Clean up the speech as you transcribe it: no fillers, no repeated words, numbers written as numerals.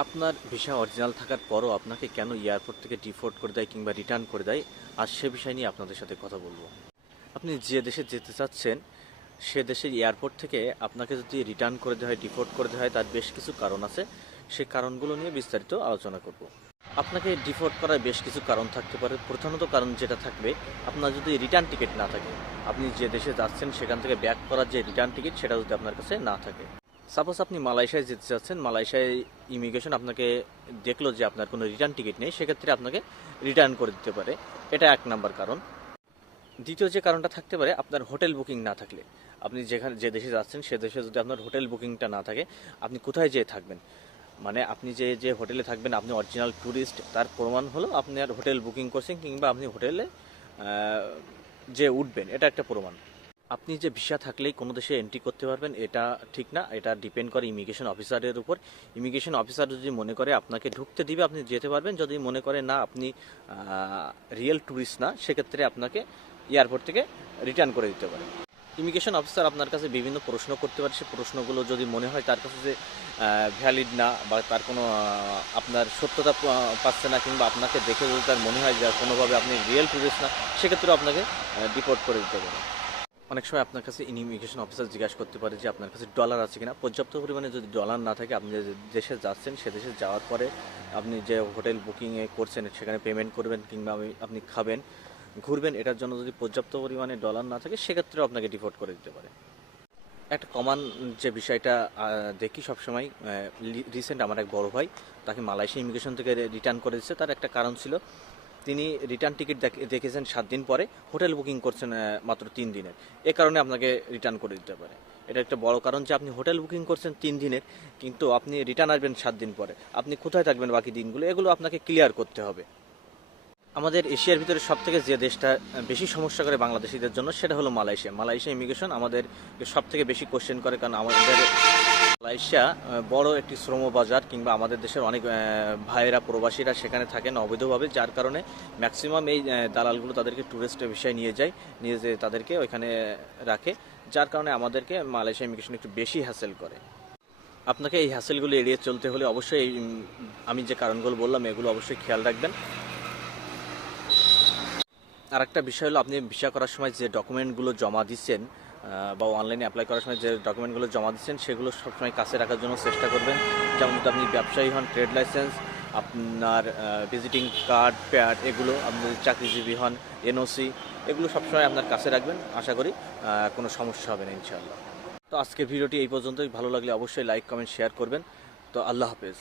আপনার visa original থাকার পরও আপনাকে কেন এয়ারপোর্ট থেকে ডিপোর্ট করে দেয় কিংবা রিটার্ন করে দেয়, আর সে বিষয় নিয়ে আপনাদের সাথে কথা বলবো। আপনি যে দেশে যেতে চাচ্ছেন সে দেশের এয়ারপোর্ট থেকে আপনাকে যদি রিটার্ন করে দেওয়া হয়, ডিপোর্ট করে দেওয়া হয়, তার বেশ কিছু কারণ আছে। সেই কারণগুলো নিয়ে বিস্তারিত আলোচনা করব। আপনাকে ডিপোর্ট করার বেশ কিছু কারণ থাকতে পারে। প্রধানত কারণ যেটা থাকবে, আপনার যদি রিটার্ন টিকিট না থাকে, আপনি যে দেশে যাচ্ছেন সেখান থেকে ব্যাক করার যে রিটার্ন টিকিট সেটা যদি আপনার কাছে না থাকে। সাপোজ আপনি মালয়েশিয়ায় যেতে চাচ্ছেন, মালয়েশিয়ায় ইমিগ্রেশন আপনাকে দেখলো যে আপনার কোনো রিটার্ন টিকিট নেই, সেক্ষেত্রে আপনাকে রিটার্ন করে দিতে পারে। এটা এক নাম্বার কারণ। দ্বিতীয় যে কারণটা থাকতে পারে, আপনার হোটেল বুকিং না থাকলে। আপনি যেখানে যে দেশে যাচ্ছেন সে দেশে যদি আপনার হোটেল বুকিংটা না থাকে, আপনি কোথায় যেয়ে থাকবেন, মানে আপনি যে যে হোটেলে থাকবেন আপনি অরিজিনাল ট্যুরিস্ট, তার প্রমাণ হলো আপনি আর হোটেল বুকিং করছেন কিংবা আপনি হোটেলে যে উঠবেন, এটা একটা প্রমাণ। আপনি যে ভিসা থাকলেই কোনো দেশে এন্ট্রি করতে পারবেন এটা ঠিক না। এটা ডিপেন্ড করে ইমিগ্রেশন অফিসারের উপর। ইমিগ্রেশন অফিসার যদি মনে করে আপনাকে ঢুকতে দিবে, আপনি যেতে পারবেন। যদি মনে করে না আপনি রিয়েল ট্যুরিস্ট না, সেক্ষেত্রে আপনাকে এয়ারপোর্ট থেকে রিটার্ন করে দিতে পারে। ইমিগ্রেশন অফিসার আপনার কাছে বিভিন্ন প্রশ্ন করতে পারে। সে প্রশ্নগুলো যদি মনে হয় তার কাছে যে ভ্যালিড না, বা তার কোনো আপনার সত্যতা পাচ্ছে না, কিংবা আপনাকে দেখে যদি তার মনে হয় যে কোনোভাবে আপনি রিয়েল ট্যুরিস্ট না, সেক্ষেত্রেও আপনাকে ডিপোর্ট করে দিতে পারে। অনেক সময় আপনার কাছে ইমিগ্রেশন অফিসার জিজ্ঞাসা করতে পারে যে আপনার কাছে ডলার আছে কিনা। পর্যাপ্ত পরিমাণে যদি ডলার না থাকে, আপনি যে দেশে যাচ্ছেন সে দেশে যাওয়ার পরে আপনি যে হোটেল বুকিংয়ে করছেন সেখানে পেমেন্ট করবেন কিংবা আপনি খাবেন, ঘুরবেন, এটার জন্য যদি পর্যাপ্ত পরিমাণে ডলার না থাকে, সেক্ষেত্রেও আপনাকে ডিপোর্ট করে দিতে পারে। একটা কমন যে বিষয়টা দেখি সবসময়, রিসেন্ট আমার এক বড় ভাই, তাকে মালয়েশিয়া ইমিগ্রেশন থেকে রিটার্ন করে দিচ্ছে। তার একটা কারণ ছিল, তিনি রিটার্ন টিকিট দেখেছেন 7 দিন পরে, হোটেল বুকিং করছেন মাত্র 3 দিনের। এ কারণে আপনাকে রিটার্ন করে দিতে পারে। এটা একটা বড় কারণ যে আপনি হোটেল বুকিং করছেন 3 দিনের, কিন্তু আপনি রিটার্ন আসবেন 7 দিন পরে। আপনি কোথায় থাকবেন বাকি দিনগুলো, এগুলো আপনাকে ক্লিয়ার করতে হবে। আমাদের এশিয়ার ভিতরে সবথেকে যে দেশটা বেশি সমস্যা করে বাংলাদেশিদের জন্য, সেটা হলো মালয়েশিয়া। মালয়েশিয়া ইমিগ্রেশন আমাদের সবথেকে বেশি কোশ্চেন করে, কারণ আমাদের মালয়েশিয়া বড় একটি শ্রম বাজার, কিংবা আমাদের দেশের অনেক ভাইয়েরা প্রবাসীরা সেখানে থাকেন অবৈধভাবে, যার কারণে ম্যাক্সিমাম এই দালালগুলো তাদেরকে ট্যুরিস্টের বিষয়ে নিয়ে যায়, নিয়ে যেয়ে তাদেরকে ওইখানে রাখে, যার কারণে আমাদেরকে মালয়েশিয়া ইমিগ্রেশন একটু বেশি হ্যাসেল করে। আপনাকে এই হ্যাসেলগুলো এড়িয়ে চলতে হলে অবশ্যই আমি যে কারণগুলো বললাম এগুলো অবশ্যই খেয়াল রাখবেন। আর একটা বিষয় হলো, আপনি ভিসা করার সময় যে ডকুমেন্টগুলো জমা দিচ্ছেন বা অনলাইনে অ্যাপ্লাই করার সময় যে ডকুমেন্টগুলো জমা দিচ্ছেন, সেগুলো সবসময় কাছে রাখার জন্য চেষ্টা করবেন। যেমন যদি আপনি ব্যবসায়ী হন, ট্রেড লাইসেন্স, আপনার ভিজিটিং কার্ড, প্যাড, এগুলো আপনি যদি চাকরিজীবী হন, এনওসি, এগুলো সবসময় আপনার কাছে রাখবেন। আশা করি কোনো সমস্যা হবে না ইনশাআল্লাহ। তো আজকের ভিডিওটি এই পর্যন্তই। ভালো লাগলে অবশ্যই লাইক, কমেন্ট, শেয়ার করবেন। তো আল্লাহ হাফেজ।